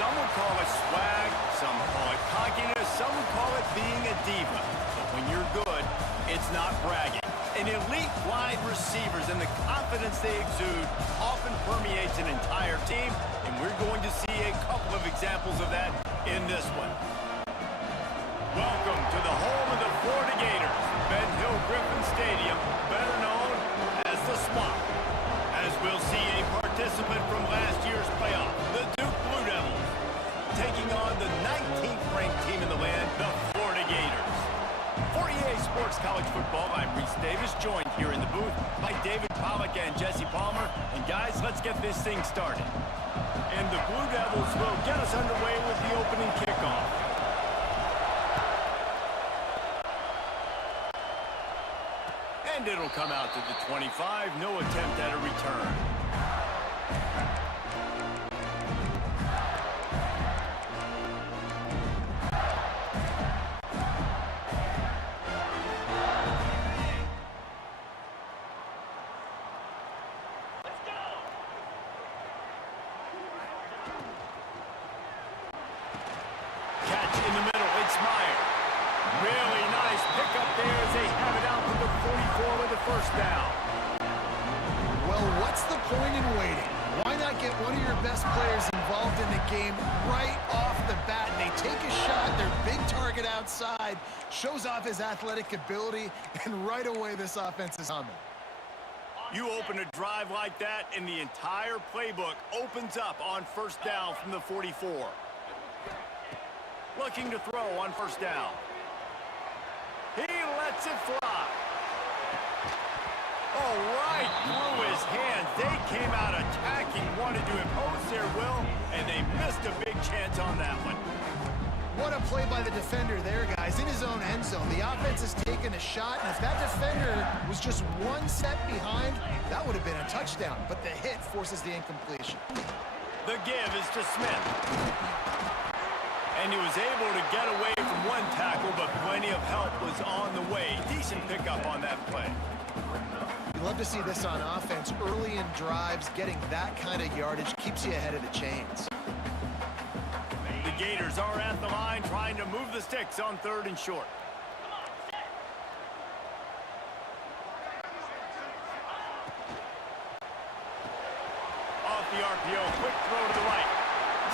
Some will call it swag, some call it cockiness, some will call it being a diva. But when you're good, it's not bragging. An elite wide receivers and the confidence they exude often permeates an entire team, and we're going to see a couple of examples of that in this one. Welcome to the home of the Florida Gators, Ben Hill Griffin Stadium, better known as the Swamp. As we'll see a participant from last year's playoff, the Duke Blue Devils, taking on the 19th ranked team in the land, the Florida Gators. For EA Sports College Football, I'm Reese Davis, joined here in the booth by David Pollack and Jesse Palmer. And guys, let's get this thing started. And the Blue Devils will get us underway with the opening kickoff. And it'll come out to the 25, no attempt at a return. First down. Well, what's the point in waiting? Why not get one of your best players involved in the game right off the bat? They take a shot, their big target outside, shows off his athletic ability, and right away this offense is humming. You open a drive like that, and the entire playbook opens up on first down from the 44. Looking to throw on first down. He lets it fly. Oh, right through his hands. They came out attacking, wanted to impose their will, and they missed a big chance on that one. What a play by the defender there, guys. In his own end zone, the offense has taken a shot, and if that defender was just one step behind, that would have been a touchdown, but the hit forces the incompletion. The give is to Smith. And he was able to get away from one tackle, but plenty of help was on the way. Decent pickup on that play. You love to see this on offense. Early in drives, getting that kind of yardage keeps you ahead of the chains. The Gators are at the line trying to move the sticks on third and short. Off the RPO, quick throw to the right.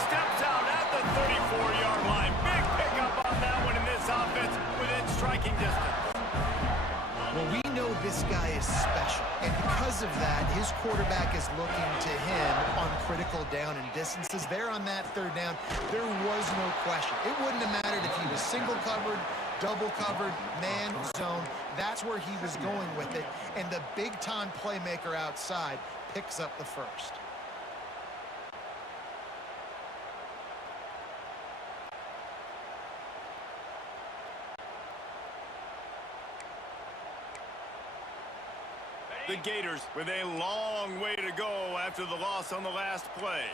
Steps out at the 34-yard line. Big pickup on that one in this offense within striking distance. Well, we know this guy is special, and because of that, his quarterback is looking to him on critical down and distances. There on that third down, there was no question. It wouldn't have mattered if he was single covered, double covered, man, zone. That's where he was going with it, and the big-time playmaker outside picks up the first. The Gators with a long way to go after the loss on the last play.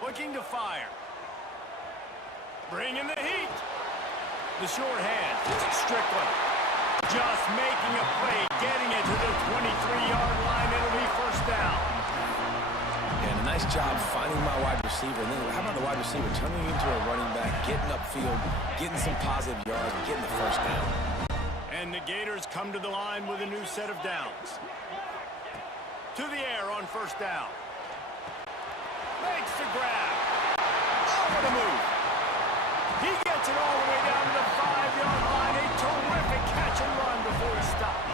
Looking to fire. Bringing the heat. The short hand. Strickland. Just making a play, getting it to the 23-yard line. It'll be first down. And a nice job finding my wide receiver. And then how about the wide receiver turning into a running back, getting upfield, getting some positive yards, and getting the first down. And the Gators come to the line with a new set of downs. To the air on first down. Makes the grab. Oh, what a move. He gets it all the way down to the 5-yard line. A terrific catch and run before he stopped.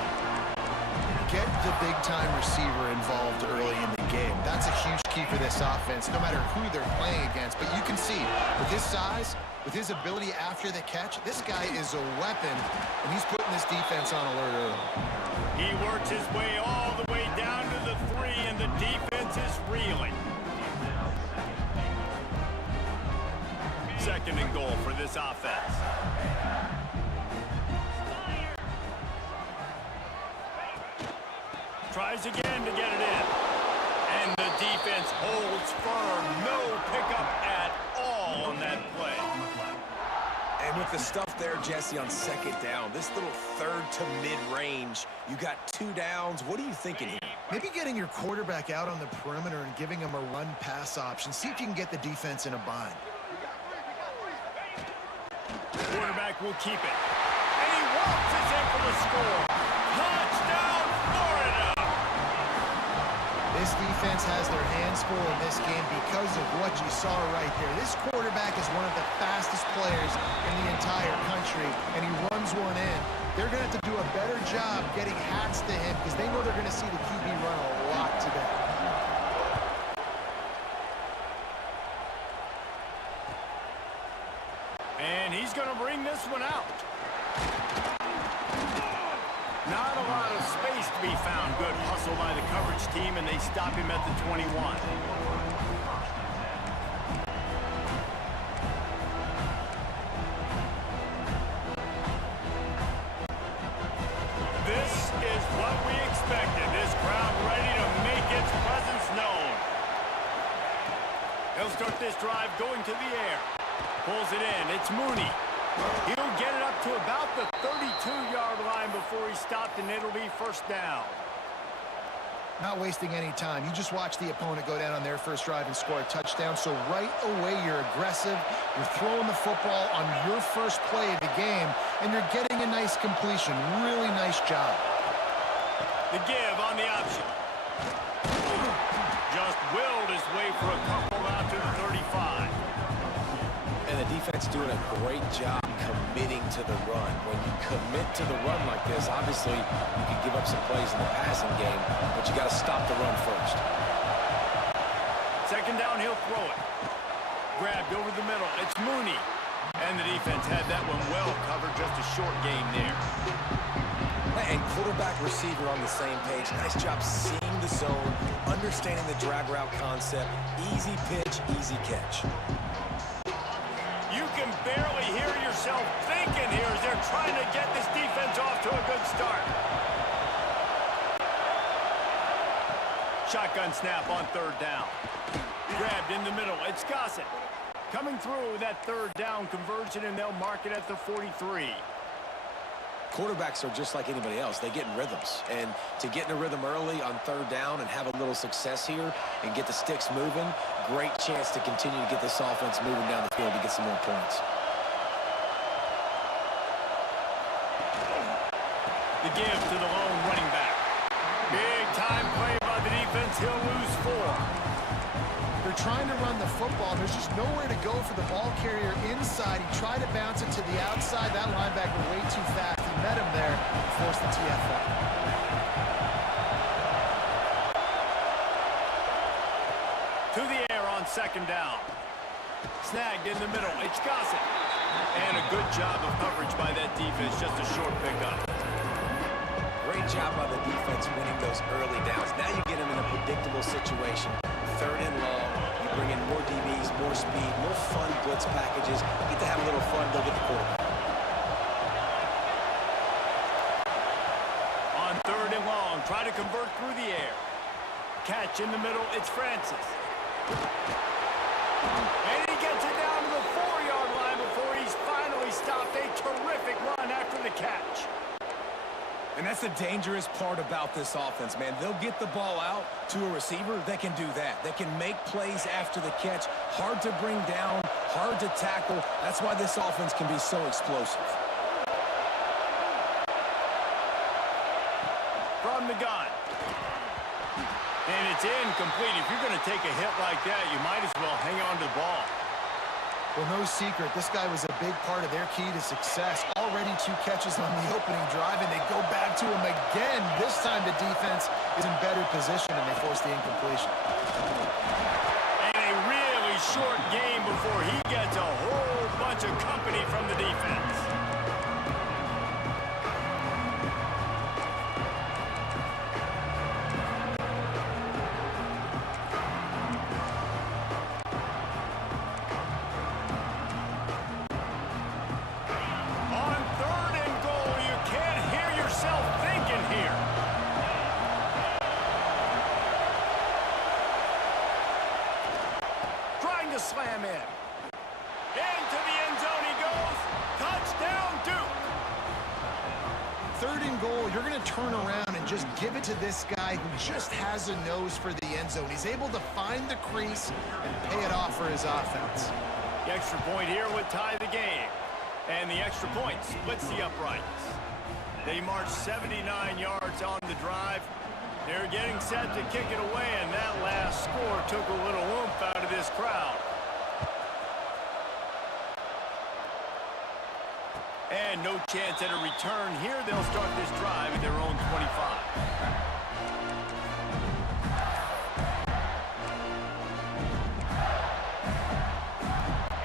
Get the big-time receiver involved early in the game. That's a huge key for this offense, no matter who they're playing against. But you can see, with his size, with his ability after the catch, this guy is a weapon, and he's putting this defense on alert early. He works his way all the way down to the 3, and the defense is reeling. Second and goal for this offense. Tries again to get it in. And the defense holds firm. No pickup at all on that play. And with With the stuff there, Jesse, on second down, this little third to mid-range, you got 2 downs. What are you thinking here? Maybe getting your quarterback out on the perimeter and giving him a run-pass option. See if you can get the defense in a bind. Quarterback will keep it. And he waltzes in for the score. Touchdown, Florida! This defense has their hands full in this game because of what you saw right there. This quarterback is one of the fastest players in the entire country, and he runs one in. They're going to have to do a better job getting hats to him because they know they're going to see the QB run a lot today. And he's going to bring this one out. Not a lot of space to be found. Good hustle by the coverage team, and they stop him at the 21. This is what we expected. This crowd ready to make its presence known. He'll start this drive going to the air. Pulls it in. It's Mooney. He'll get it up to about the 32-yard line before he's stopped, and it'll be first down. Not wasting any time. You just watch the opponent go down on their first drive and score a touchdown. So right away, you're aggressive. You're throwing the football on your first play of the game, and you're getting a nice completion. Really nice job. The give on the option. Just willed his way for a couple out to the 35. And the defense doing a great job committing to the run. When you commit to the run like this, obviously you can give up some plays in the passing game, but you got to stop the run first. Second down, he'll throw it. Grabbed over the middle. It's Mooney. And the defense had that one well covered. Just a short game there. And quarterback receiver on the same page. Nice job seeing the zone, understanding the drag route concept. Easy pitch, easy catch. You can barely hear yourself thinking here as they're trying to get this defense off to a good start. Shotgun snap on third down. Grabbed in the middle. It's Gossett. Coming through that third down conversion, and they'll mark it at the 43. Quarterbacks are just like anybody else. They get in rhythms. And to get in a rhythm early on third down and have a little success here and get the sticks moving, great chance to continue to get this offense moving down the field to get some more points. The give to the lone running back. Big time play by the defense. He'll lose 4. They're trying to run the football. There's just nowhere to go for the ball carrier inside. He tried to bounce it to the outside. That linebacker way too fast. He met him there, forced the TFL. To the air on second down. Snagged in the middle. It's Gossett. And a good job of coverage by that defense. Just a short pickup. Great job by the defense winning those early downs. Now you get them in a predictable situation. Third and long. You bring in more DBs, more speed, more fun blitz packages. You get to have a little fun, go get the quarterback. On third and long, try to convert through the air. Catch in the middle, it's Francis. And he gets it down to the 4-yard line before he's finally stopped. A terrific run after the catch. And that's the dangerous part about this offense, man. They'll get the ball out to a receiver. They can do that. They can make plays after the catch. Hard to bring down, hard to tackle. That's why this offense can be so explosive. From the gun. And it's incomplete. If you're going to take a hit like that, you might as well hang on to the ball. Well, no secret, this guy was a big part of their key to success. Already 2 catches on the opening drive, and they go back to him again. This time the defense is in better position, and they force the incompletion. And a really short game before he gets a whole bunch of company from the defense. Slam in. Into the end zone he goes. Touchdown! 3rd and goal, you're going to turn around and just give it to this guy who just has a nose for the end zone. He's able to find the crease and pay it off for his offense. The extra point here would tie the game. And the extra point splits the uprights. They march 79 yards on the drive. They're getting set to kick it away, and that last score took a little oomph out of this crowd. And no chance at a return here. They'll start this drive at their own 25.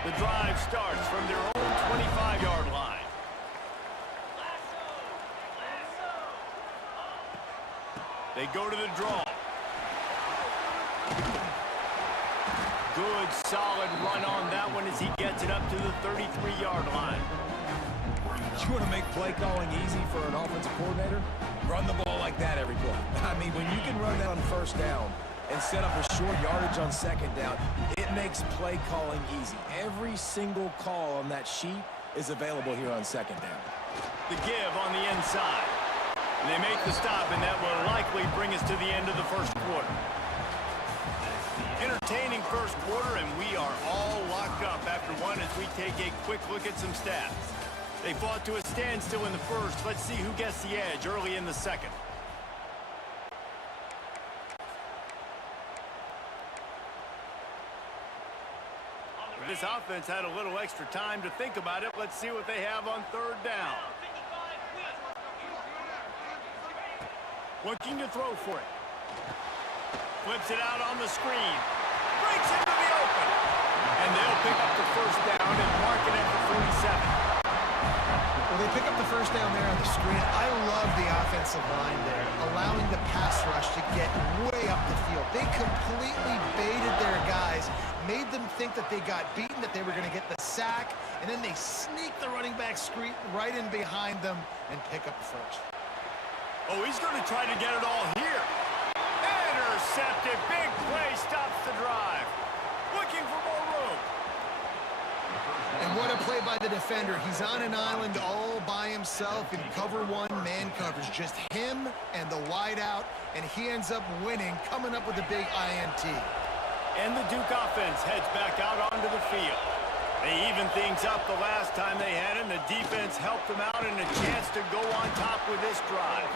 The drive starts from their own 25-yard line. They go to the draw. Good, solid run on that one as he gets it up to the 33-yard line. You want to make play calling easy for an offensive coordinator? Run the ball like that every play. I mean, when you can run that on 1st down and set up a short yardage on 2nd down, it makes play calling easy. Every single call on that sheet is available here on 2nd down. The give on the inside. They make the stop, and that will likely bring us to the end of the 1st quarter. Entertaining 1st quarter, and we are all locked up after one as we take a quick look at some stats. They fought to a standstill in the 1st. Let's see who gets the edge early in the 2nd. This offense had a little extra time to think about it. Let's see what they have on 3rd down. Looking to throw for it. Flips it out on the screen. Breaks into the open. And they'll pick up the 1st down and mark it at the 47. Well, they pick up the 1st down there on the screen. I love the offensive line there, allowing the pass rush to get way up the field. They completely baited their guys, made them think that they got beaten, that they were going to get the sack, and then they sneak the running back screen right in behind them and pick up the 1st. Oh, he's going to try to get it all here. Intercepted. Big play stops the drive. Looking for more room. And what a play by the defender. He's on an island all by himself in cover 1 man coverage. Just him and the wideout, and he ends up winning, coming up with a big INT. And the Duke offense heads back out onto the field. They even things up the last time they had him. The defense helped them out and a chance to go on top with this drive.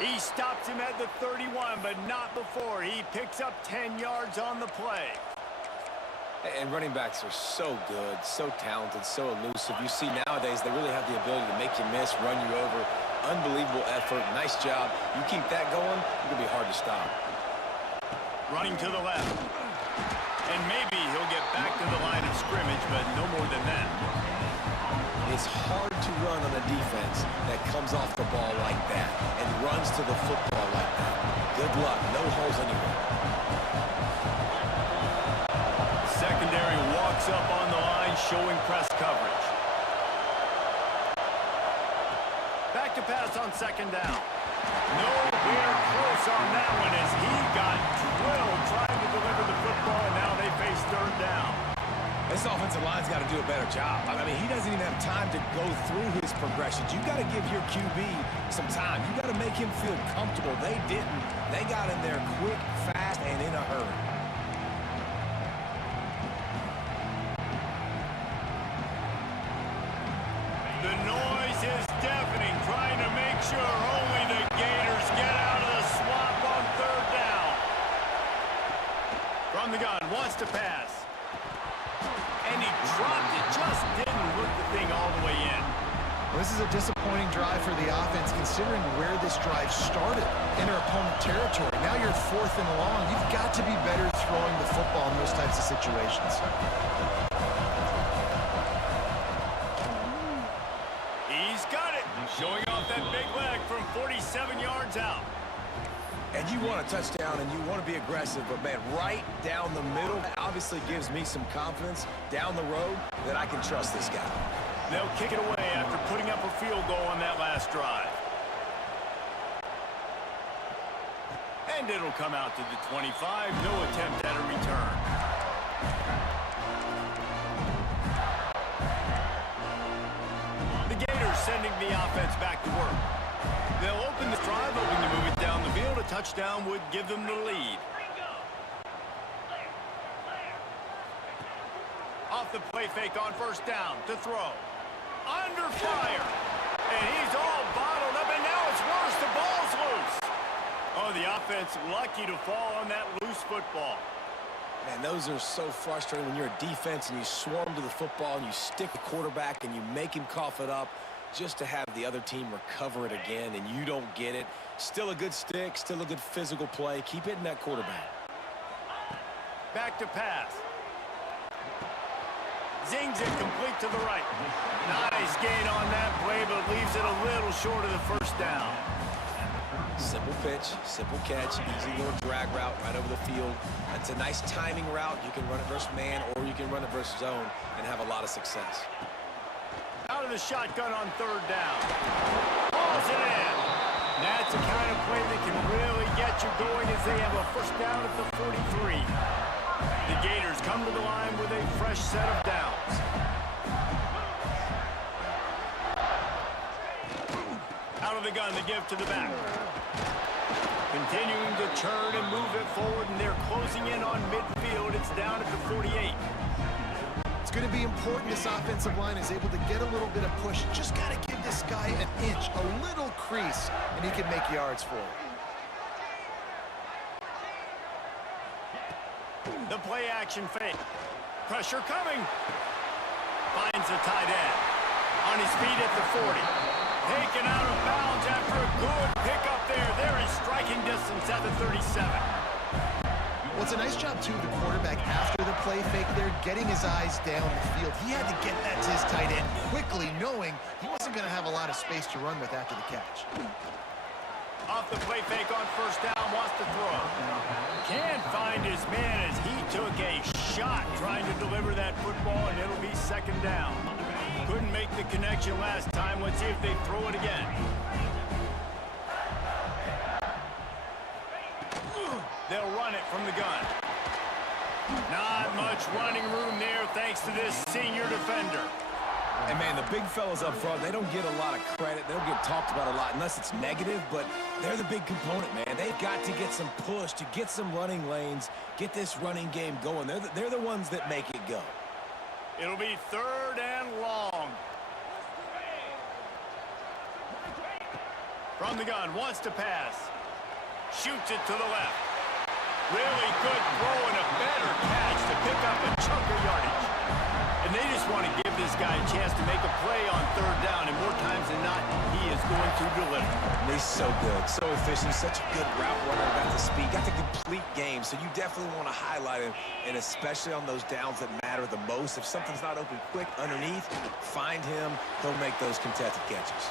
He stops him at the 31, but not before. He picks up 10 yards on the play. And running backs are so good, so talented, so elusive. You see nowadays they really have the ability to make you miss, run you over. Unbelievable effort. Nice job. You keep that going, it'll be hard to stop. Running to the left. And maybe he'll get back to the line of scrimmage, but no more than that. It's hard to run on a defense that comes off the ball like that and runs to the football like that. Good luck. No holes anywhere. Secondary walks up on the line, showing press coverage. Back to pass on 2nd down. Nowhere close on that one as he got drilled trying to deliver the football, and now they face 3rd down. This offensive line's got to do a better job. I mean, he doesn't even have time to go through his progressions. You got to give your QB some time. You got to make him feel comfortable. They didn't. They got in there quick, fast, and in a hurry. The noise is deafening, trying to make sure only the Gators get out of the swamp on 3rd down. From the gun, wants to pass. And he dropped it, just didn't look the thing all the way in. Well, this is a disappointing drive for the offense, considering where this drive started, enter opponent territory. Now you're 4th and long. You've got to be better throwing the football in those types of situations. He's got it, showing off that big leg from 47 yards out. And you want a touchdown and you want to be aggressive, but man, right down the middle, that obviously gives me some confidence down the road that I can trust this guy. They'll kick it away after putting up a field goal on that last drive. And it'll come out to the 25, no attempt at a return. The Gators sending the offense back to work. touchdown would give them the lead. Off the play fake on first down to throw. Under fire. And he's all bottled up, and now it's worse. The ball's loose. Oh, the offense lucky to fall on that loose football. Man, those are so frustrating when you're a defense and you swarm to the football and you stick the quarterback and you make him cough it up just to have the other team recover it again and you don't get it. Still a good stick, still a good physical play. Keep hitting that quarterback. Back to pass. Zings it complete to the right. Nice gain on that play, but leaves it a little short of the first down. Simple pitch, simple catch, easy little drag route right over the field. That's a nice timing route. You can run it versus man or you can run it versus zone and have a lot of success. Out of the shotgun on third down. Pulls it in. That's the kind of play that can really get you going as they have a first down at the 43. The Gators come to the line with a fresh set of downs. Out of the gun, the give to the back. Continuing to turn and move it forward, and they're closing in on midfield. It's down at the 48. It's going to be important this offensive line is able to get a little bit of push. Just got to give this guy an inch, a little crease, and he can make yards for it. The play action fake. Pressure coming. Finds the tight end. On his feet at the 40. Taken out of bounds after a good pickup there. They're in striking distance at the 37. Well, it's a nice job, too, of the quarterback after the play fake there, getting his eyes down the field. He had to get that to his tight end quickly, knowing he wasn't going to have a lot of space to run with after the catch. Off the play fake on first down, wants to throw. Can't find his man as he took a shot trying to deliver that football, and it'll be second down. Couldn't make the connection last time. Let's see if they throw it again. They'll run it from the gun. Not much running room there thanks to this senior defender. And, man, the big fellas up front, they don't get a lot of credit. They don't get talked about a lot unless it's negative, but they're the big component, man. They've got to get some push, to get some running lanes, get this running game going. They're the ones that make it go. It'll be third and long. From the gun, wants to pass. Shoots it to the left. Really good throw and a better catch to pick up a chunk of yardage. And they just want to give this guy a chance to make a play on third down, and more times than not, he is going to deliver. And he's so good, so efficient, such a good route runner, got the speed, got the complete game, so you definitely want to highlight him, and especially on those downs that matter the most. If something's not open quick underneath, find him, he'll make those contested catches.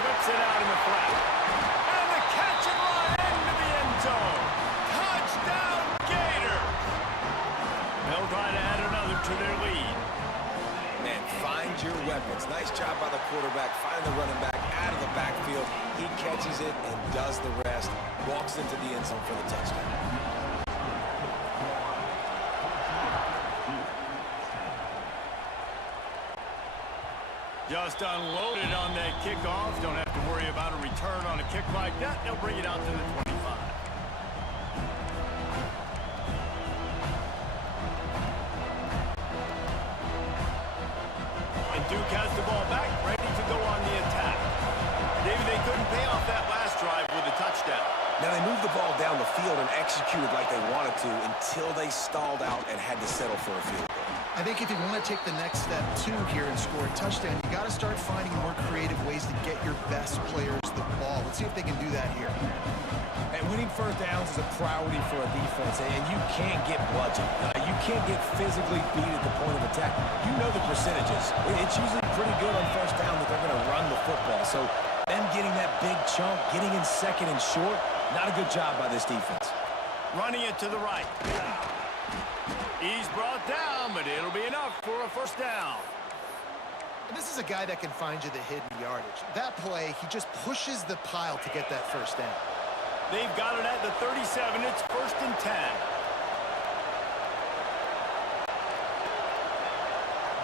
Flips it out in the flat. And the catch and run into the end zone. Touchdown, Gators! They'll try to add another to their lead. Man, find your weapons. Nice job by the quarterback. Find the running back out of the backfield. He catches it and does the rest. Walks into the end zone for the touchdown. Just unloaded on that kickoff. Don't have to worry about a return on a kick like that. They'll bring it out to the 25. And Duke has the ball back, ready to go on the attack. David, they couldn't pay off that last drive with a touchdown. Now, they moved the ball down the field and executed like they wanted to until they stalled out and had to settle for a field goal. I think if you want to take the next step, too, here and score a touchdown, you got to start finding more creative ways to get your best players the ball. Let's see if they can do that here. And winning first downs is a priority for a defense, and you can't get bludgeoned. You can't get physically beat at the point of attack. You know the percentages. It's usually pretty good on first down that they're going to run the football. So them getting that big chunk, getting in second and short, not a good job by this defense. Running it to the right. He's brought down, but it'll be enough for a first down. And this is a guy that can find you the hidden yardage. That play, he just pushes the pile to get that first down. They've got it at the 37. It's first and 10.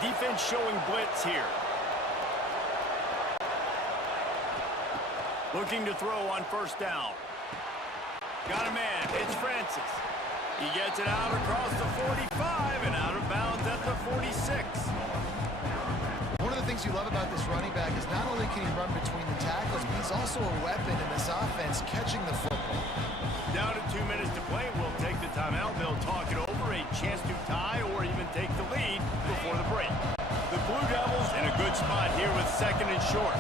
Defense showing blitz here. Looking to throw on first down. Got a man. It's Francis. He gets it out across the 45 and out of bounds at the 46. One of the things you love about this running back is not only can he run between the tackles, but he's also a weapon in this offense catching the football. Down to 2 minutes to play. We'll take the timeout. They'll talk it over. A chance to tie or even take the lead before the break. The Blue Devils in a good spot here with 2nd and short.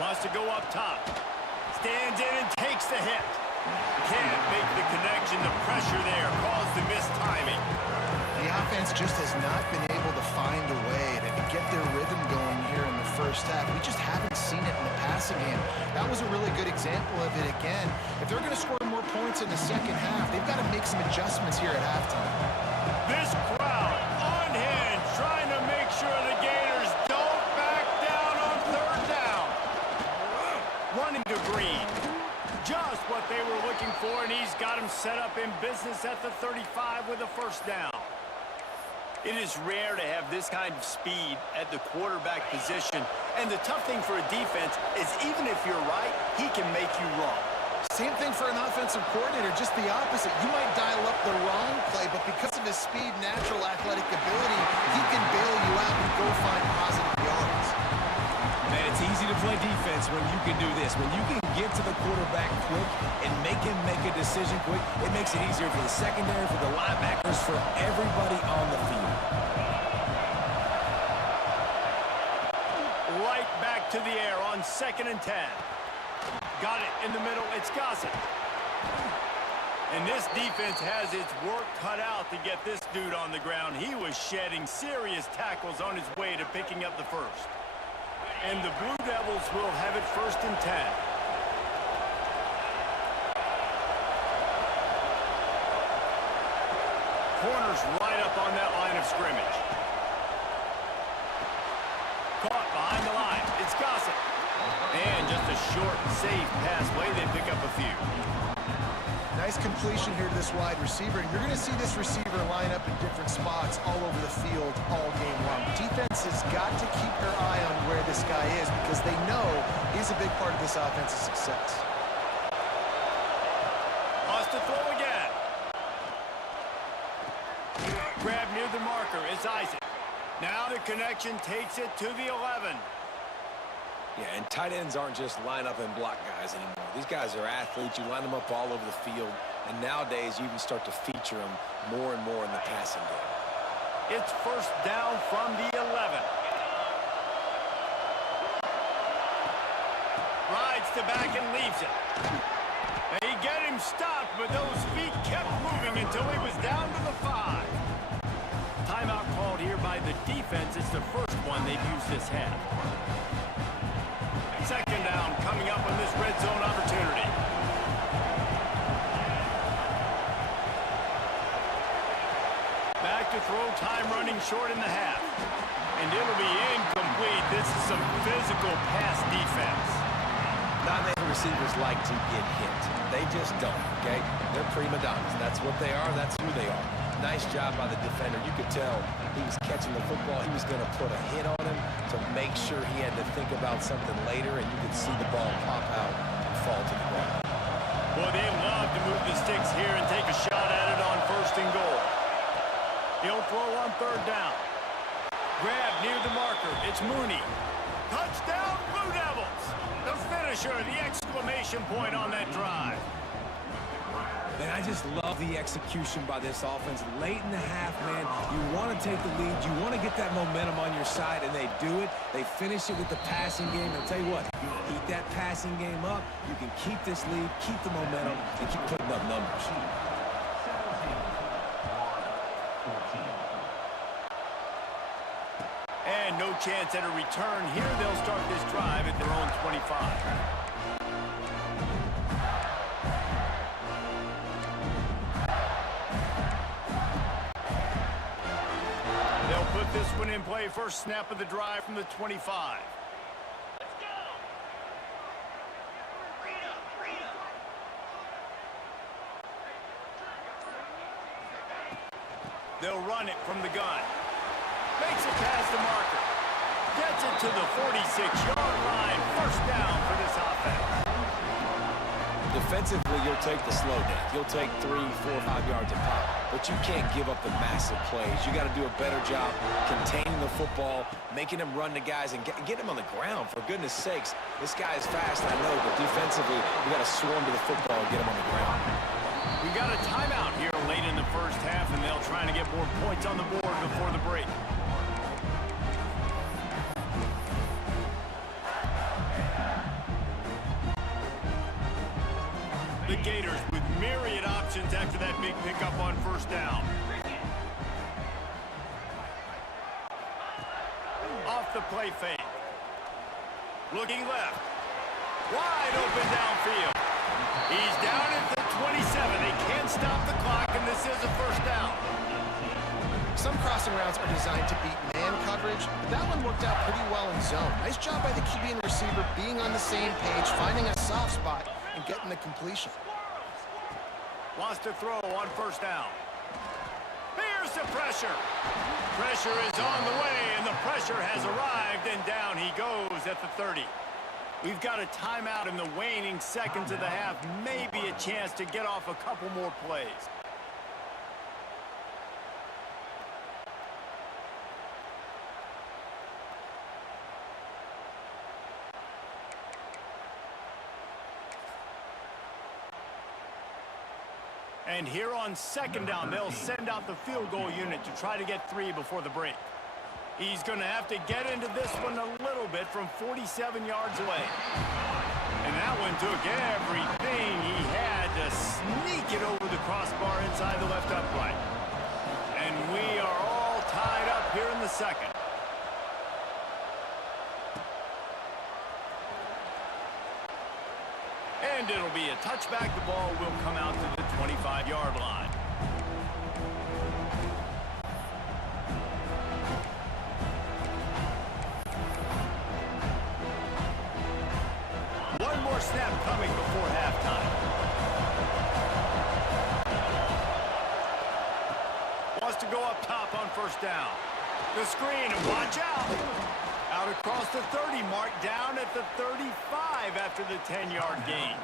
Wants to go up top. Stands in and takes the hit. Can't make the connection. The pressure there caused the missed timing. The offense just has not been able to find a way to get their rhythm going here in the first half. We just haven't seen it in the passing game. That was a really good example of it again. If they're going to score more points in the second half, they've got to make some adjustments here at halftime. This crowd unhinged, trying to make sure the Gators don't back down on 3rd down. Running to Green. Just what they were looking for, and he's got him set up in business at the 35 with a 1st down. It is rare to have this kind of speed at the quarterback position, and the tough thing for a defense is even if you're right, he can make you wrong. Same thing for an offensive coordinator, just the opposite. You might dial up the wrong play, but because of his speed, natural athletic ability, he can bail you out and go find positive yards. Man, it's easy to play defense when you can do this. When you can get to the quarterback quick and make him make a decision quick, it makes it easier for the secondary, for the linebackers, for everybody on the field. Right back to the air on 2nd and 10. Got it in the middle. It's Gossett. And this defense has its work cut out to get this dude on the ground. He was shedding serious tackles on his way to picking up the 1st. And the Blue Devils will have it 1st and 10. Corners right up on that line of scrimmage. Caught behind the line. It's Gossett. And just a short, safe pass play. They pick up a few. Nice completion here to this wide receiver. You're going to see this receiver line up in different spots all over the field all game long. Defense has got to keep their eye on where this guy is because they know he's a big part of this offense's success. Wants to throw again. Grab near the marker. It's Isaac. Now the connection takes it to the 11. Yeah, and tight ends aren't just line up and block guys anymore. These guys are athletes. You line them up all over the field. And nowadays, you even start to feature them more and more in the passing game. It's 1st down from the 11. Rides to back and leaves it. They get him stopped, but those feet kept moving until he was down to the 5. Timeout called here by the defense. It's the first one they've used this half. 2nd down coming up on this red zone opportunity. Back to throw, time running short in the half. And it'll be incomplete. This is some physical pass defense. Not many receivers like to get hit. They just don't, okay? They're prima donnas. That's what they are. That's who they are. Nice job by the defender. You could tell he was catching the football. He was going to put a hit on him to make sure he had to think about something later, and you could see the ball pop out and fall to the ground. Boy, they love to move the sticks here and take a shot at it on 1st and goal. He'll throw on 3rd down. Grab near the marker. It's Mooney. Touchdown, Blue Devils. The finisher, the exclamation point on that drive. Man, I just love the execution by this offense. Late in the half, man, you want to take the lead. You want to get that momentum on your side, and they do it. They finish it with the passing game. I'll tell you what, keep that passing game up. You can keep this lead, keep the momentum, and keep putting up numbers. And no chance at a return here. They'll start this drive at their own 25. Put this one in play. First snap of the drive from the 25. Let's go. They'll run it from the gun. Makes it past the marker. Gets it to the 46-yard line. First down for this offense. Defensively, you'll take the slow down. You'll take 3, 4, 5 yards a pop. But you can't give up the massive plays. You got to do a better job containing the football, making him run to guys, and get him on the ground. For goodness sakes, this guy is fast, I know, but defensively, we got to swarm to the football and get him on the ground. We got a timeout here late in the first half, and they'll try to get more points on the board before the break. The Gators with myriad options after that big pickup on first down. Off the play fake. Looking left. Wide open downfield. He's down at the 27. They can't stop the clock, and this is a first down. Some crossing routes are designed to beat man coverage, but that one worked out pretty well in zone. Nice job by the QB and receiver being on the same page, finding a soft spot, and getting the completion. Wants to throw on first down. Here's the pressure. Pressure is on the way, and the pressure has arrived, and down he goes at the 30. We've got a timeout in the waning seconds of the half. Maybe a chance to get off a couple more plays. And here on second down, they'll send out the field goal unit to try to get 3 before the break. He's going to have to get into this one a little bit from 47 yards away. And that one took everything he had to sneak it over the crossbar inside the left upright. And we are all tied up here in the second. And it'll be a touchback. The ball will come out to the 25-yard line. One more snap coming before halftime. Wants to go up top on first down. The screen, and watch out. Out across the 30 mark, down at the 35 after the 10-yard gain.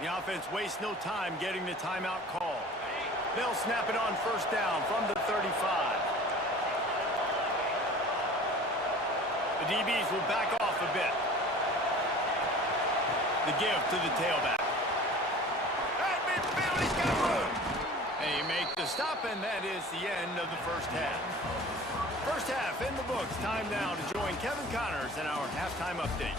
The offense wastes no time getting the timeout call. They'll snap it on first down from the 35. The DBs will back off a bit. The give to the tailback. At midfield, he's got room. They make the stop, and that is the end of the first half. First half in the books. Time now to join Kevin Connors in our halftime update.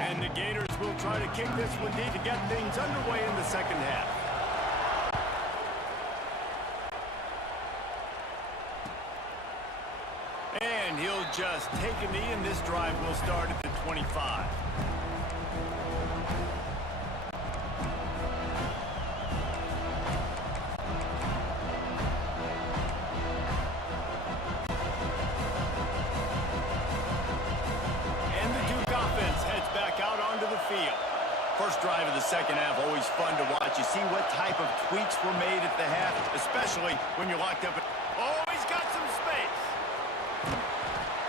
And the Gators will try to kick this one deep to get things underway in the second half. And he'll just take a knee, and this drive will start at the 25. First drive of the second half, always fun to watch. You see what type of tweaks were made at the half, especially when you're locked up. Oh, he's got some space.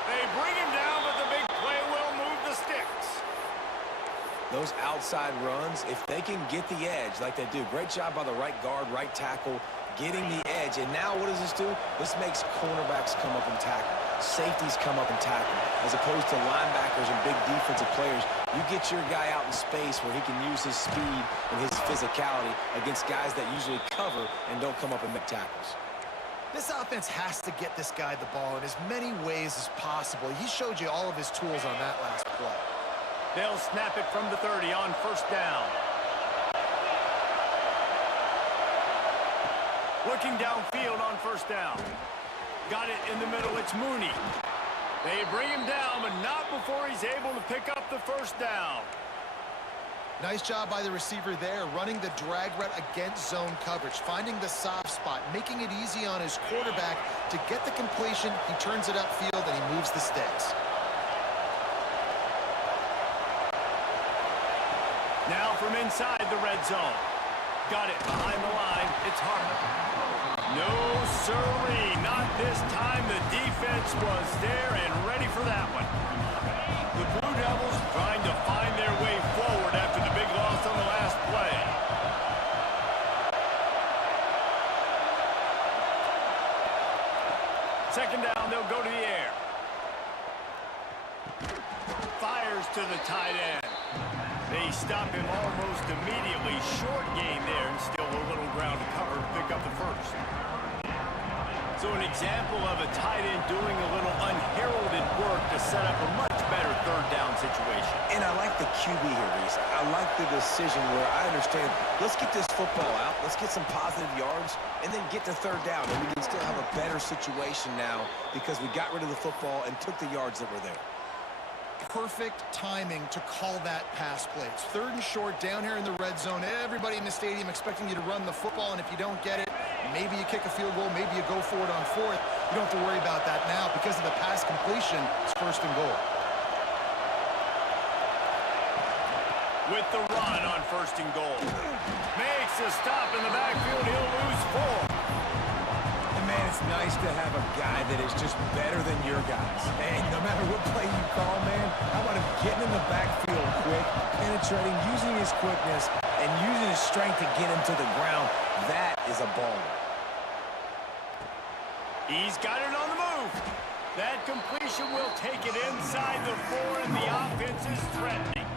They bring him down, but the big play will move the sticks. Those outside runs, if they can get the edge like they do, great job by the right guard, right tackle, getting the edge. And now what does this do? This makes cornerbacks come up and tackle. Safeties come up and tackle. As opposed to linebackers and big defensive players, you get your guy out in space where he can use his speed and his physicality against guys that usually cover and don't come up and make tackles. This offense has to get this guy the ball in as many ways as possible. He showed you all of his tools on that last play. They'll snap it from the 30 on first down. Looking downfield on first down. Got it in the middle. It's Mooney. They bring him down, but not before he's able to pick up the first down. Nice job by the receiver there, running the drag route against zone coverage, finding the soft spot, making it easy on his quarterback to get the completion. He turns it upfield, and he moves the sticks. Now from inside the red zone. Got it behind the line. It's Harper. No, sirree. Not this time. The defense was there and ready for that one. The Blue Devils trying to find their way forward after the big loss on the last play. Second down, they'll go to the air. Fires to the tight end. They stop him almost immediately. Short gain there and still a little ground to cover to pick up the first. So an example of a tight end doing a little unheralded work to set up a much better third down situation. And I like the QB here, Reese. I like the decision where I understand, let's get this football out, let's get some positive yards, and then get to third down. And we can still have a better situation now because we got rid of the football and took the yards that were there. Perfect timing to call that pass play. It's third and short down here in the red zone. Everybody in the stadium expecting you to run the football, and if you don't get it, maybe you kick a field goal, maybe you go for it on fourth. You don't have to worry about that now because of the pass completion. It's first and goal. With the run on first and goal. Makes a stop in the backfield. He'll lose 4. Man, it's nice to have a guy that is just better than your guys. And no matter what play you call, man, how about him getting in the backfield quick, penetrating, using his quickness, and using his strength to get him to the ground. That is a baller. He's got it on the move. That completion will take it inside the 4, and the offense is threatening.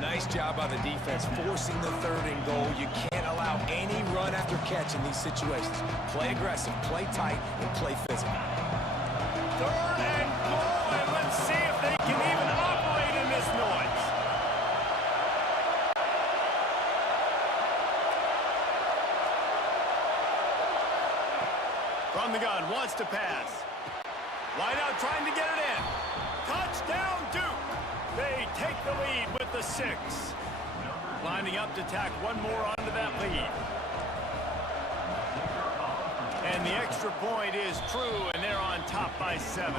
Nice job by the defense forcing the third and goal. You can't allow any run after catch in these situations. Play aggressive, play tight, and play physical. Third and goal, and let's see if they can even operate in this noise. From the gun, wants to pass. Wide out, trying to get it in. Touchdown, Duke. They take the lead with the 6. Lining up to tack one more onto that lead. And the extra point is true, and they're on top by 7.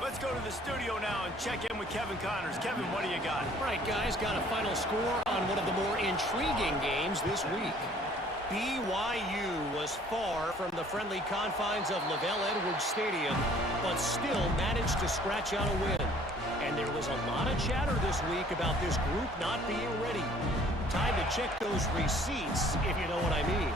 Let's go to the studio now and check in with Kevin Connors. Kevin, what do you got? All right, guys, got a final score on one of the more intriguing games this week. BYU was far from the friendly confines of LaVell Edwards Stadium, but still managed to scratch out a win. And there was a lot of chatter this week about this group not being ready. Time to check those receipts, if you know what I mean.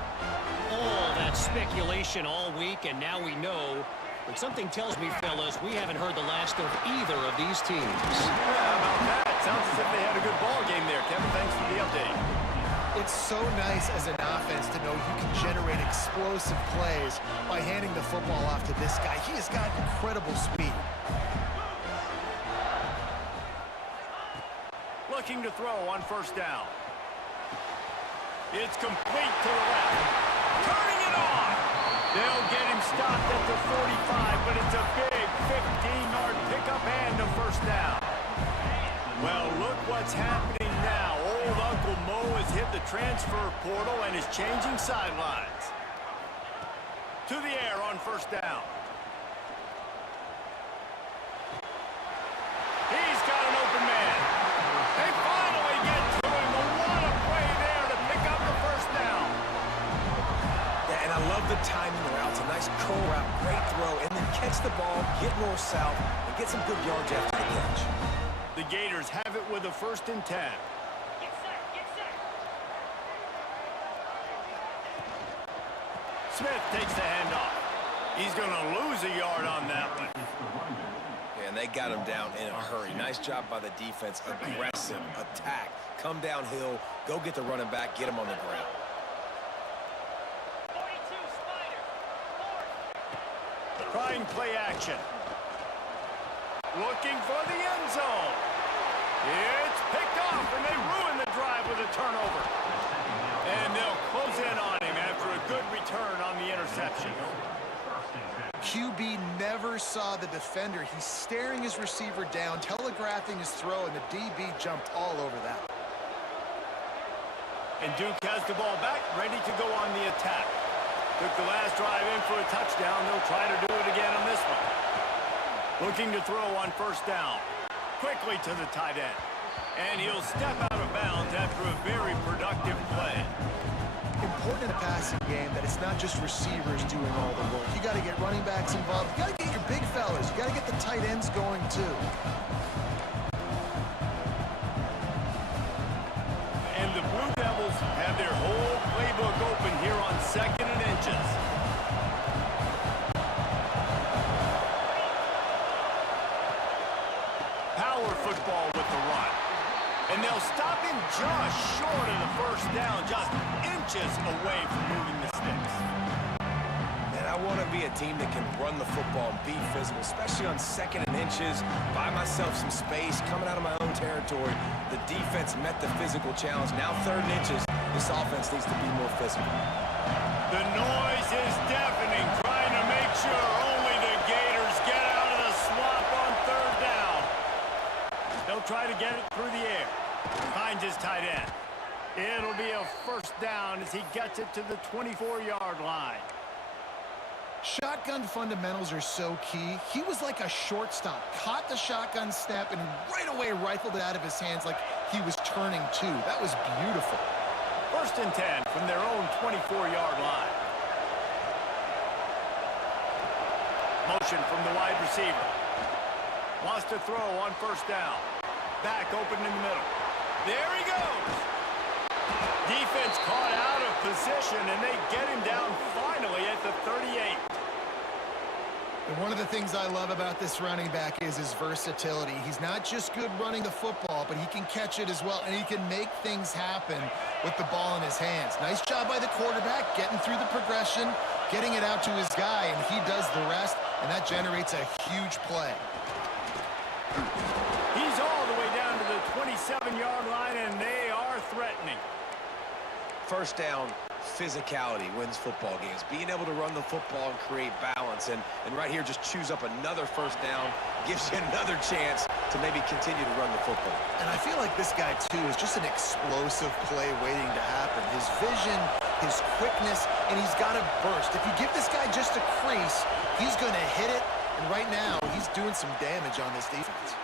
All that speculation all week, and now we know. But something tells me, fellas, we haven't heard the last of either of these teams. Yeah, how about that? Sounds as if they had a good ball game there, Kevin. Thanks for the update. It's so nice as an offense to know you can generate explosive plays by handing the football off to this guy. He has got incredible speed. Looking to throw on first down. It's complete to the left. Turning it on. They'll get him stopped at the 45, but it's a big 15-yard pickup and a first down. Well, look what's happening now. Old Uncle Mo has hit the transfer portal and is changing sidelines. To the air on first down. He's got an open man. They finally get to him. What a play there to pick up the first down. Yeah, and I love the timing around. It's a nice curl route, great throw, and then catch the ball, get north-south, and get some good yards after the catch. The Gators have it with a 1st and 10. Get set. Smith takes the handoff. He's going to lose a yard on that one. And they got him down in a hurry. Nice job by the defense. Aggressive attack. Come downhill. Go get the running back. Get him on the ground. 42, Spider. Trying play action. Looking for the end zone. It's picked off, and they ruin the drive with a turnover. And they'll close in on him after a good return on the interception. QB never saw the defender. He's staring his receiver down, telegraphing his throw, and the DB jumped all over that. And Duke has the ball back, ready to go on the attack. Took the last drive in for a touchdown. They'll try to do it again on this one. Looking to throw on first down. Quickly to the tight end. And he'll step out of bounds after a very productive play. important in a passing game that it's not just receivers doing all the work. You got to get running backs involved. You got to get your big fellas. You got to get the tight ends going too. And the Blue Devils have their whole playbook open here on 2nd and inches. Power football with the run. And they'll stop him just short of the first down, just inches away from moving the sticks. Man, I want to be a team that can run the football and be physical, especially on 2nd and inches, buy myself some space, coming out of my own territory. The defense met the physical challenge. Now 3rd and inches, this offense needs to be more physical. The noise is deafening, trying to make sure only the Gators get out of the swamp on 3rd down. They'll try to get it through the air. Finds his tight end. It'll be a 1st down as he gets it to the 24-yard line. Shotgun fundamentals are so key. He was like a shortstop, caught the shotgun snap, and right away rifled it out of his hands like he was turning two. That was beautiful. 1st and 10 from their own 24-yard line. Motion from the wide receiver. Wants to throw on 1st down. Back open in the middle. There he goes. Defense caught out of position, and they get him down finally at the 38. And one of the things I love about this running back is his versatility. He's not just good running the football, but he can catch it as well, and he can make things happen with the ball in his hands. Nice job by the quarterback, getting through the progression, getting it out to his guy, and he does the rest, and that generates a huge play. He's all the way down to the 27-yard line, and they are threatening. 1st down, physicality wins football games. Being able to run the football and create balance. And right here, just choose up another 1st down, gives you another chance to maybe continue to run the football. And I feel like this guy, too, is just an explosive play waiting to happen. His vision, his quickness, and he's got a burst. If you give this guy just a crease, he's going to hit it. And right now, he's doing some damage on this defense.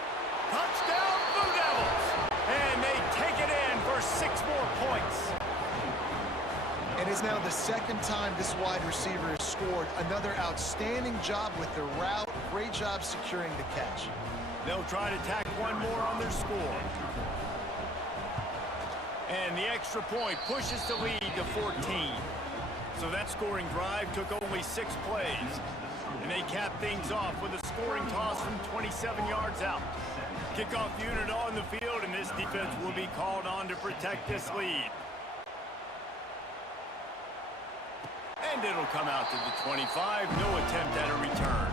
Touchdown, Blue Devils! And they take it in for 6 more points. It is now the 2nd time this wide receiver has scored. Another outstanding job with the route. Great job securing the catch. They'll try to tack one more on their score. And the extra point pushes the lead to 14. So that scoring drive took only 6 plays. And they cap things off with a scoring toss from 27 yards out. Kickoff unit on the field, and this defense will be called on to protect this lead. And it'll come out to the 25. No attempt at a return.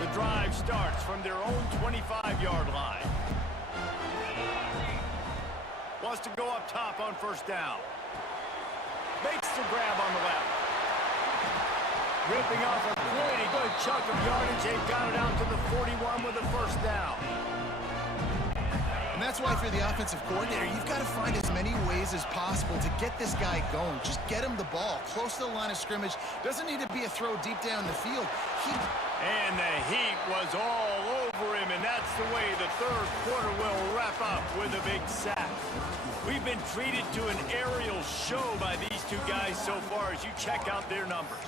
The drive starts from their own 25-yard line. Wants to go up top on 1st down. Makes the grab on the left. Ripping off a pretty good chunk of yardage. They've got it out to the 41 with a 1st down. And that's why, if you're the offensive coordinator, you've got to find as many ways as possible to get this guy going. Just get him the ball close to the line of scrimmage. Doesn't need to be a throw deep down the field. And the heat was all over him, and that's the way the 3rd quarter will wrap up with a big sack. We've been treated to an aerial show by these two guys so far as you check out their numbers.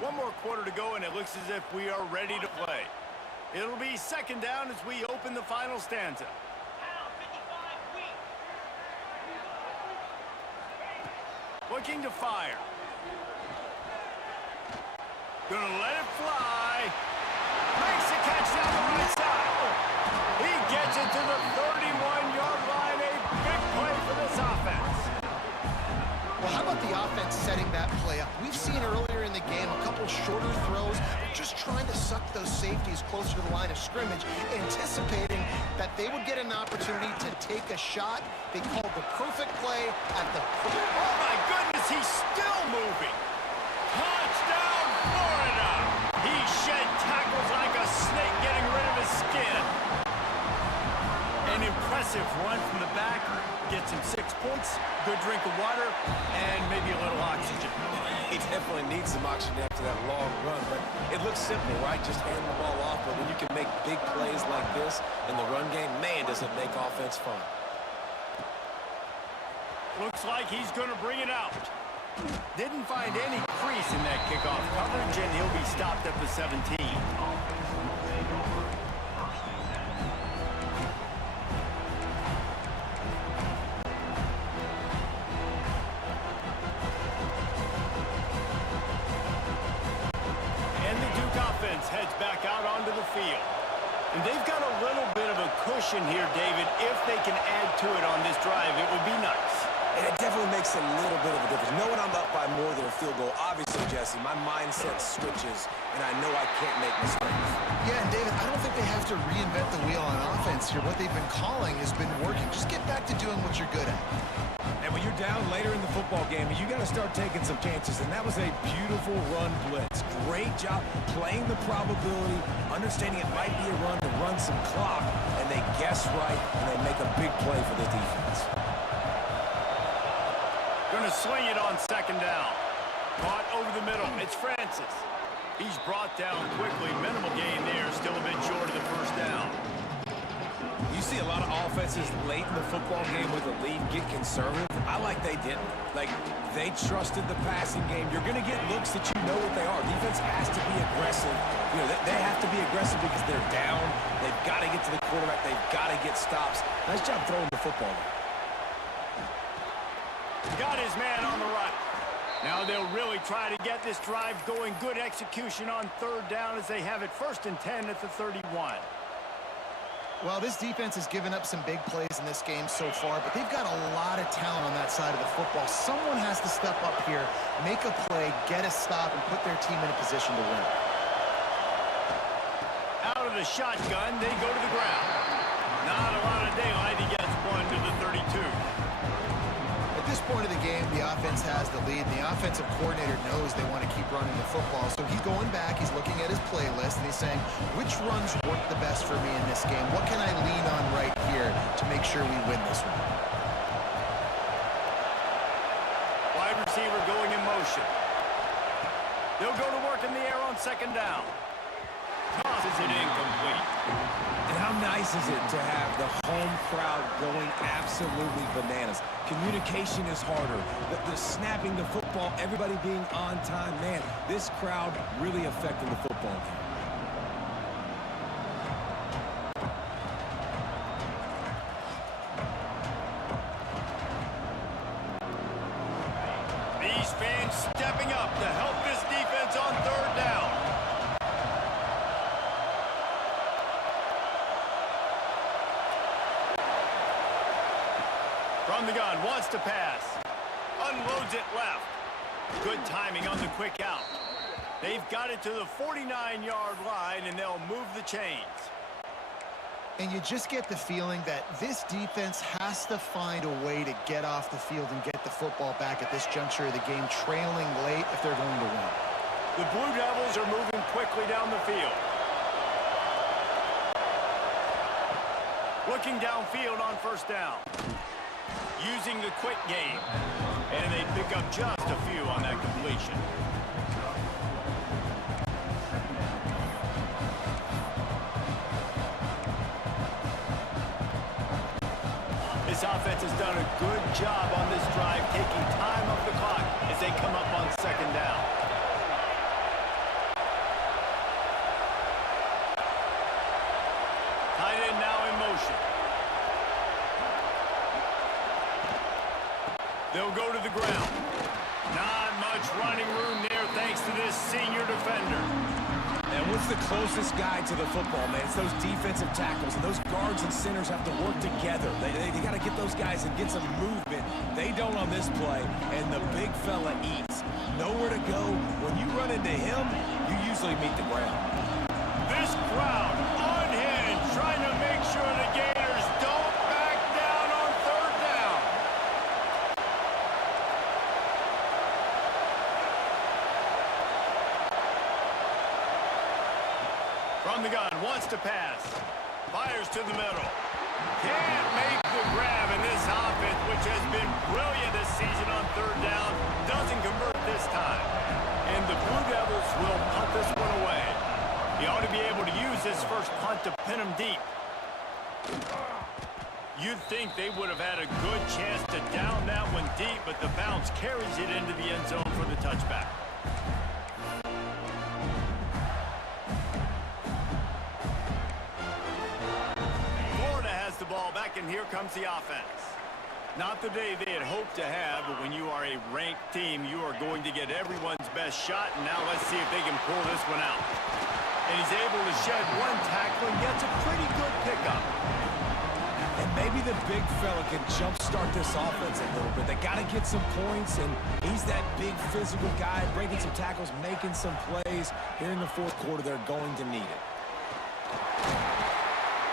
1 more quarter to go, and it looks as if we are ready to play. It'll be 2nd down as we open the final stanza. Looking to fire. Gonna let it fly. Makes the catch down the right side. He gets it to the 31-yard line. A big play for this offense. Well, how about the offense setting that play up? We've seen earlier in the game a couple shorter throws, just trying to suck those safeties closer to the line of scrimmage, anticipating that they would get an opportunity to take a shot. They called the perfect play at the... Oh, my goodness, he's still moving. Touchdown, Florida. He shed tackles like a snake getting rid of his skin. An impressive run from the back. Gets him 6 points, good drink of water, and maybe a little oxygen. He definitely needs some oxygen after that long run, but it looks simple, right? Just hand the ball off, but when you can make big plays like this in the run game, man, does it make offense fun. Looks like he's going to bring it out. Didn't find any crease in that kickoff coverage, and he'll be stopped at the 17. And the Duke offense heads back out onto the field. And they've got a little bit of a cushion here, David. If they can add to it on this drive, it would be nice. And it definitely makes a little bit of a difference. Knowing I'm up by more than a field goal, obviously, Jesse, my mindset switches, and I know I can't make mistakes. Yeah, and David, I don't think they have to reinvent the wheel on offense here. What they've been calling has been working. Just get back to doing what you're good at. And when you're down later in the football game, you got to start taking some chances. And that was a beautiful run blitz. Great job playing the probability, understanding it might be a run to run some clock, and they guess right, and they make a big play for the defense. Going to sling it on second down. Caught over the middle. It's Francis. He's brought down quickly. Minimal gain there. Still a bit short of the first down. You see a lot of offenses late in the football game with a lead get conservative. I like they didn't. Like, they trusted the passing game. You're going to get looks that you know what they are. Defense has to be aggressive. You know, they have to be aggressive because they're down. They've got to get to the quarterback. They've got to get stops. Nice job throwing the football. Got his man on the right. Now they'll really try to get this drive going. Good execution on third down as they have it 1st and 10 at the 31. Well, this defense has given up some big plays in this game so far, but they've got a lot of talent on that side of the football. Someone has to step up here, make a play, get a stop, and put their team in a position to win. Out of the shotgun, they go to the ground. Not a lot of daylight. He gets one to the 32. At this point of the game, the offense has the lead. The offensive coordinator knows they want to keep running the football, so he's going back, he's looking at his playlist, and he's saying, which runs work the best for me in this game? What can I lean on right here to make sure we win this one? Wide receiver going in motion. They'll go to work in the air on second down. Tosses it incomplete. And how nice is it to have the home crowd going absolutely bananas? Communication is harder. The snapping the football, everybody being on time. Man, this crowd really affecting the football game. These fans stepping up to help this defense on third down. From the gun, wants to pass. Unloads it left. Good timing on the quick out. They've got it to the 49-yard line, and they'll move the chains. And you just get the feeling that this defense has to find a way to get off the field and get the football back at this juncture of the game, trailing late if they're going to win. The Blue Devils are moving quickly down the field. Looking downfield on first down. Using the quick game. And they pick up just a few on that completion. This offense has done a good job on this drive, taking time off the clock as they come up on second down. Tight end now in motion. They'll go to the ground. Not much running room there thanks to this senior defender. And what's the closest guy to the football, man? It's those defensive tackles, and those guards and centers have to work together. They got to get those guys and get some movement. They don't on this play, and the big fella eats. Nowhere to go. When you run into him, you usually meet the ground. This crowd unhinged, trying to make sure the Gators don't back down on third down. From the gun, wants to pass. Fires to the middle. Can't make the grab, and this offense, which has been brilliant this season on third down, doesn't convert this time. And the Blue Devils will punt this one away. He ought to be able to use this first punt to pin him deep. You'd think they would have had a good chance to down that one deep, but the bounce carries it into the end zone for the touchback. Florida has the ball back, and here comes the offense. Not the day they had hoped to have, but when you are a ranked team, you are going to get everyone's best shot, and now let's see if they can pull this one out. And he's able to shed one tackle and gets a pretty good pickup. And maybe the big fella can jumpstart this offense a little bit. They got to get some points, and he's that big physical guy, breaking some tackles, making some plays. Here in the fourth quarter, they're going to need it.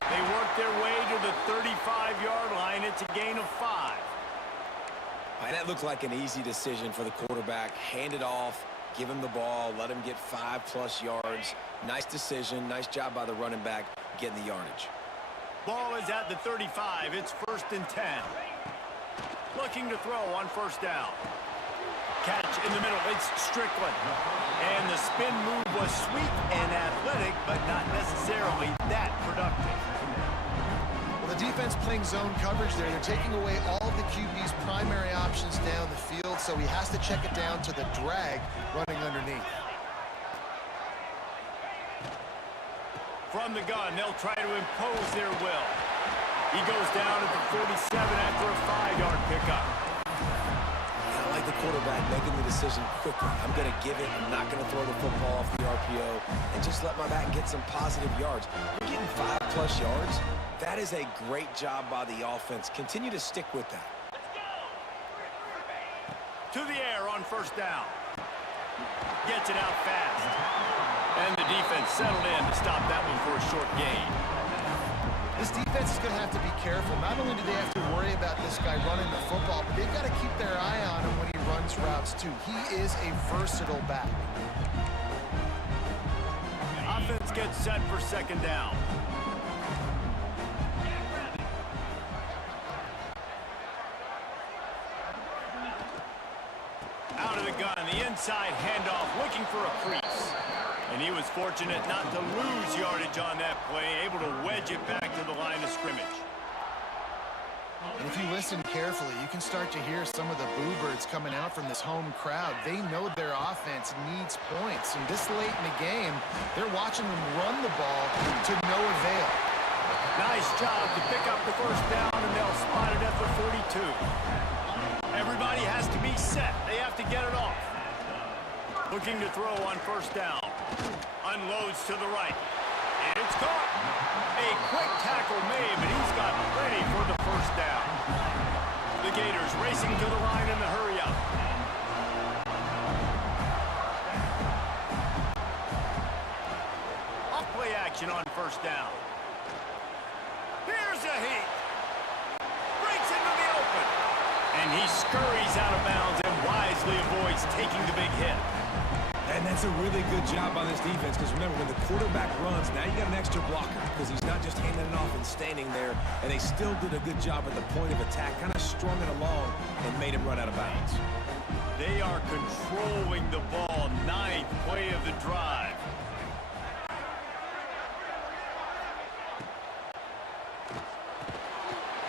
They work their way to the 35-yard line. It's a gain of 5. And that looked like an easy decision for the quarterback. Hand it off, give him the ball, let him get 5+ yards. Nice decision. Nice job by the running back getting the yardage. Ball is at the 35. It's 1st and 10. Looking to throw on 1st down. Catch in the middle. It's Strickland. And the spin move was sweet and athletic, but not necessarily that productive. Well, the defense playing zone coverage there. They're taking away all of the QB's primary options down the field, so he has to check it down to the drag running underneath. From the gun, they'll try to impose their will. He goes down at the 47 after a 5-yard pickup. I like the quarterback making the decision quickly. I'm going to give it. I'm not going to throw the football off the RPO and just let my back get some positive yards. We're getting 5+ yards. That is a great job by the offense. Continue to stick with that. To the air on 1st down. Gets it out fast. And the defense settled in to stop that one for a short gain. This defense is going to have to be careful. Not only do they have to worry about this guy running the football, but they've got to keep their eye on him when he runs routes too. He is a versatile back. Offense gets set for 2nd down. Out of the gun, the inside handoff, looking for a crease. And he was fortunate not to lose yardage on that play, able to wedge it back to the line of scrimmage. And if you listen carefully, you can start to hear some of the boo birds coming out from this home crowd. They know their offense needs points. And this late in the game, they're watching them run the ball to no avail. Nice job to pick up the 1st down, and they'll spot it at the 42. Everybody has to be set. They have to get it off. Looking to throw on 1st down. Unloads to the right. And it's caught. A quick tackle made, but he's got plenty for the 1st down. The Gators racing to the line in the hurry up. Off play action on 1st down. Here's a heat. Breaks into the open. And he scurries out of bounds and wisely avoids taking the big hit. And that's a really good job by this defense, because remember, when the quarterback runs, now you got an extra blocker, because he's not just handing it off and standing there, and they still did a good job at the point of attack, kind of strung it along and made him run out of bounds. They are controlling the ball. 9th play of the drive.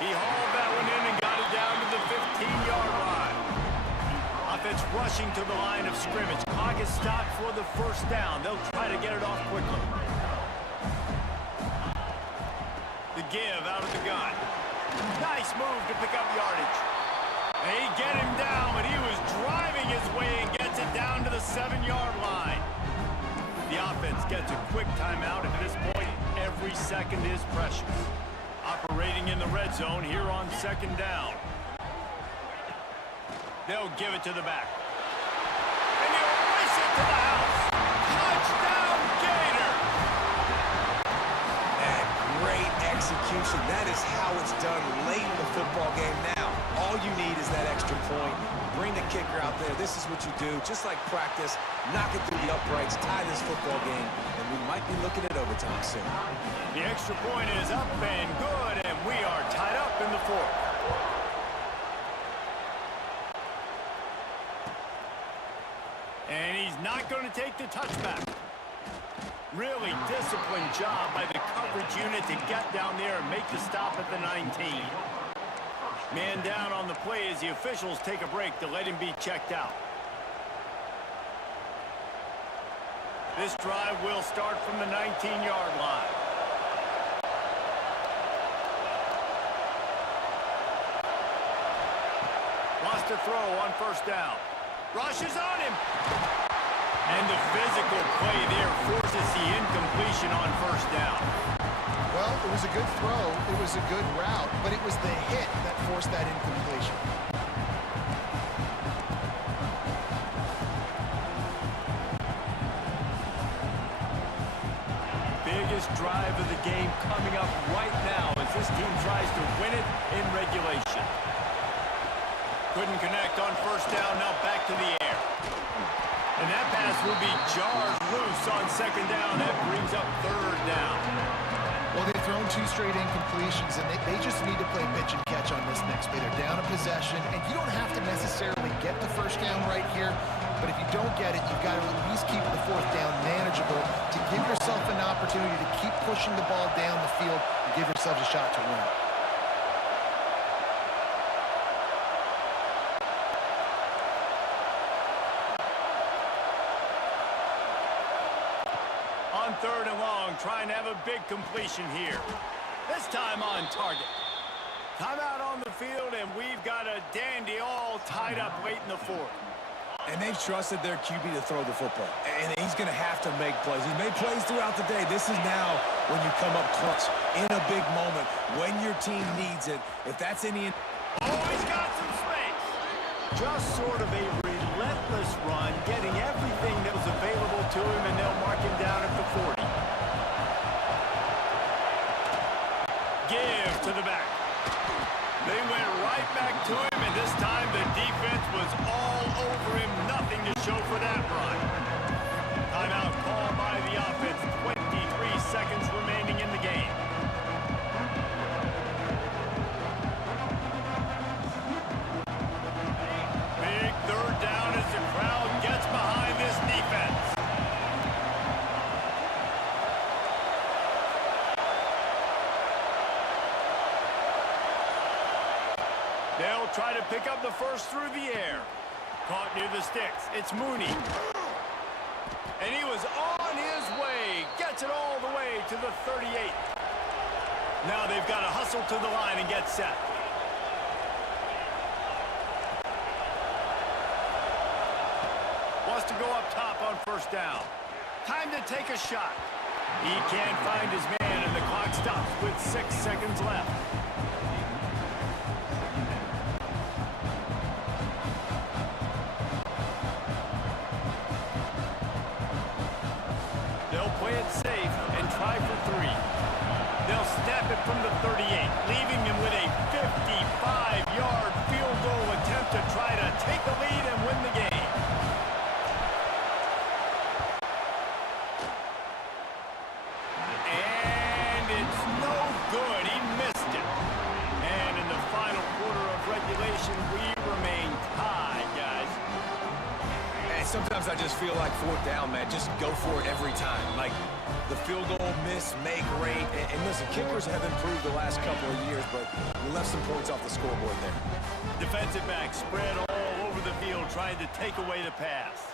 He hauled that one in and got it down to the 15-yard line. Offense rushing to the line of scrimmage. Clock is stopped for the 1st down. They'll try to get it off quickly. The give out of the gun. Nice move to pick up yardage. They get him down, but he was driving his way and gets it down to the 7-yard line. The offense gets a quick timeout. At this point, every second is precious. Operating in the red zone here on 2nd down. They'll give it to the back. And he'll race it to the house. Touchdown, Gator! And great execution. That is how it's done late in the football game. Now, all you need is that extra point. Bring the kicker out there. This is what you do. Just like practice, knock it through the uprights, tie this football game, and we might be looking at overtime soon. The extra point is up and good, and we are tied up in the 4th. And he's not going to take the touchback. Really disciplined job by the coverage each unit to get down there and make the stop at the 19. Man down on the play as the officials take a break to let him be checked out. This drive will start from the 19-yard line. Wants to throw on first down. Rushes on him. And the physical play there forces the incompletion on first down. Well, it was a good throw. It was a good route, but it was the hit that forced that incompletion. Biggest drive of the game coming up right now as this team tries to win it in regulation. Couldn't connect on first down, now back to the air. And that pass will be jars loose on second down. That brings up third down. Well, they've thrown 2 straight incompletions, and they just need to play pitch and catch on this next play. They're down a possession, and you don't have to necessarily get the first down right here, but if you don't get it, you've got to at least keep the fourth down manageable to give yourself an opportunity to keep pushing the ball down the field and give yourselves a shot to win. On third and long, trying to have a big completion here. This time on target. Timeout on the field, and we've got a dandy all tied up late in the fourth. And they've trusted their QB to throw the football. And he's going to have to make plays. He's made plays throughout the day. This is now when you come up clutch in a big moment when your team needs it. If that's any... Oh, he's got some space. Just sort of a relentless run, getting everything that was available to him, and they'll mark him down at the 40. Give to the back. They went right back to him, and this time the defense was all over him. Nothing to show for that run. Timeout called by the offense. 23 seconds remaining in the game. Big third down as the crowd gets behind this defense. They'll try to pick up the first through the air. Caught near the sticks. It's Mooney. And he was on his way. Gets it all the way to the 38. Now they've got to hustle to the line and get set. Wants to go up top on first down. Time to take a shot. He can't find his man, and the clock stops with 6 seconds left. They'll play it safe and try for 3. They'll snap it from the 38, leaving him with a 55-yard field goal attempt to try to take the lead and win the game. And it's no good. He missed it. And in the final quarter of regulation, we remain tied, guys. And sometimes I just feel like fourth down, man. Just go for it every time. Like the field goal, miss, make, rate. And listen, kickers have improved the last couple of years, but we left some points off the scoreboard there. Defensive back spread all over the field trying to take away the pass.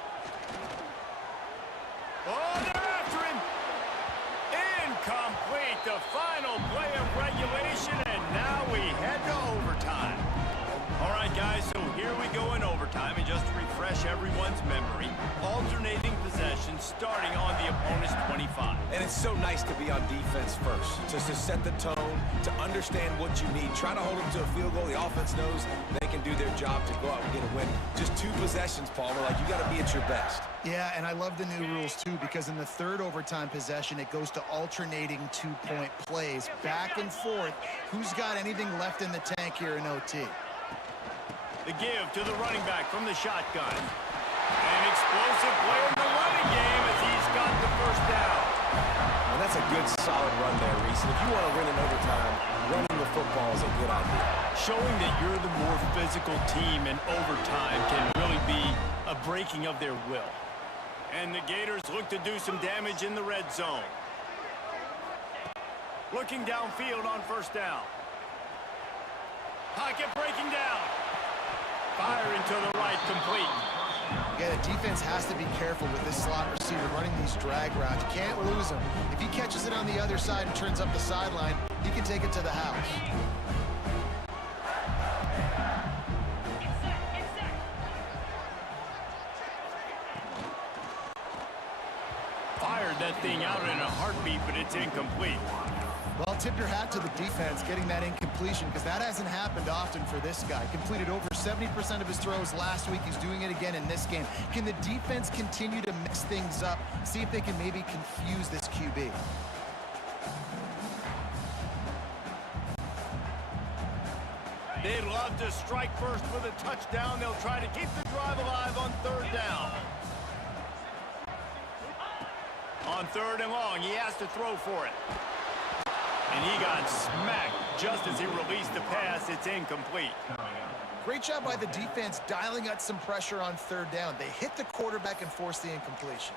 Oh, they're after him. Incomplete. The final play of regulation, and now we head to overtime. All right, guys, so here we go in overtime, and just to refresh everyone's memory, alternating possessions starting on the opponent's 25. And it's so nice to be on defense first, just to set the tone, to understand what you need, try to hold them to a field goal. The offense knows they can do their job to go out and get a win. Just 2 possessions, Palmer, like you got to be at your best. Yeah, and I love the new rules, too, because in the third overtime possession, it goes to alternating 2-point plays, back and forth. Who's got anything left in the tank here in OT? The give to the running back from the shotgun. An explosive play in the running game as he's got the first down. And that's a good, solid run there, Reese. And if you want to win in overtime, running the football is a good idea. Showing that you're the more physical team in overtime can really be a breaking of their will. And the Gators look to do some damage in the red zone. Looking downfield on first down. Pocket breaking down. Firing to the right, complete. Yeah, the defense has to be careful with this slot receiver running these drag routes. You can't lose him. If he catches it on the other side and turns up the sideline, he can take it to the house. Fired that thing out in a heartbeat, but it's incomplete. Well, tip your hat to the defense getting that incompletion because that hasn't happened often for this guy. Completed over 70% of his throws last week. He's doing it again in this game. Can the defense continue to mix things up? See if they can maybe confuse this QB. They'd love to strike first with a touchdown. They'll try to keep the drive alive on third down. On third and long, he has to throw for it. And he got smacked just as he released the pass. It's incomplete. Great job by the defense dialing out some pressure on third down. They hit the quarterback and forced the incompletion.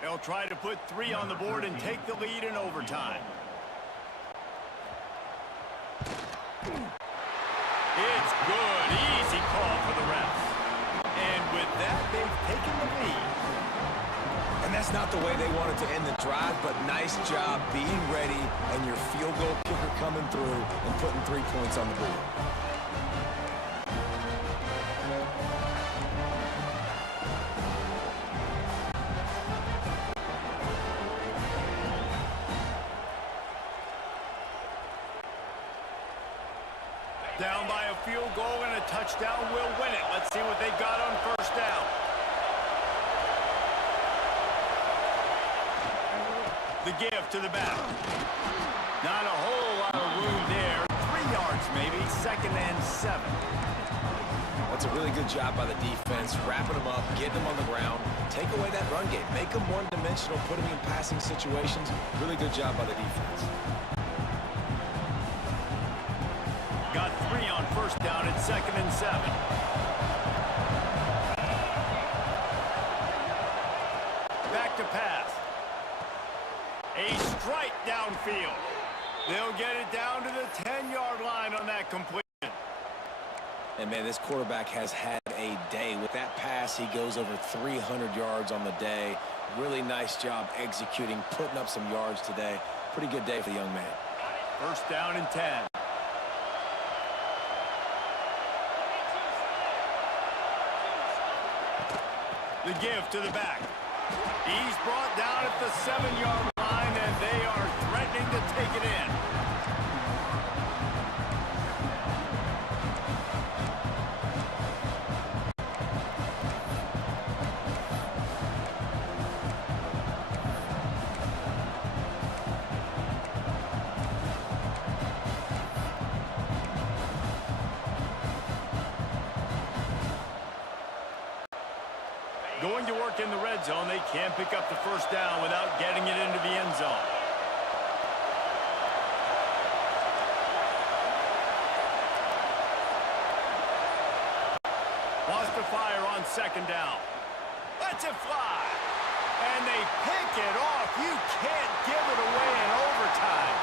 They'll try to put 3 on the board and take the lead in overtime. It's good. Easy call for the refs. And with that, they've taken the lead. And that's not the way they wanted to end the drive, but nice job being ready and your field goal kicker coming through and putting 3 points on the board. Down by a field goal and a touchdown will win it. Let's see what they've got on first down. The give to the back. Not a whole lot of room there. 3 yards maybe. 2nd and 7. That's a really good job by the defense, wrapping them up, getting them on the ground, take away that run game, make them one-dimensional, put them in passing situations. Really good job by the defense. Got 3 on first down at 2nd and 7. Back to pass. A strike downfield. They'll get it down to the 10-yard line on that completion. And, man, this quarterback has had a day. With that pass, he goes over 300 yards on the day. Really nice job executing, putting up some yards today. Pretty good day for the young man. First down and 10. The give to the back. He's brought down at the 7-yard line, and they are threatening to take it in. Going to work in the red zone. They can't pick up the first down without getting it into the end zone. Wants to fire on 2nd down. Lets it fly. And they pick it off. You can't give it away in overtime.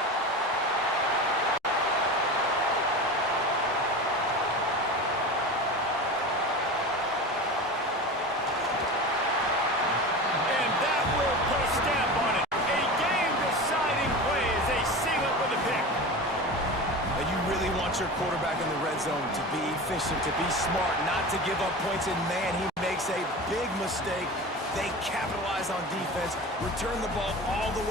Your quarterback in the red zone to be efficient, to be smart, not to give up points, and man, he makes a big mistake. They capitalize on defense, return the ball all the way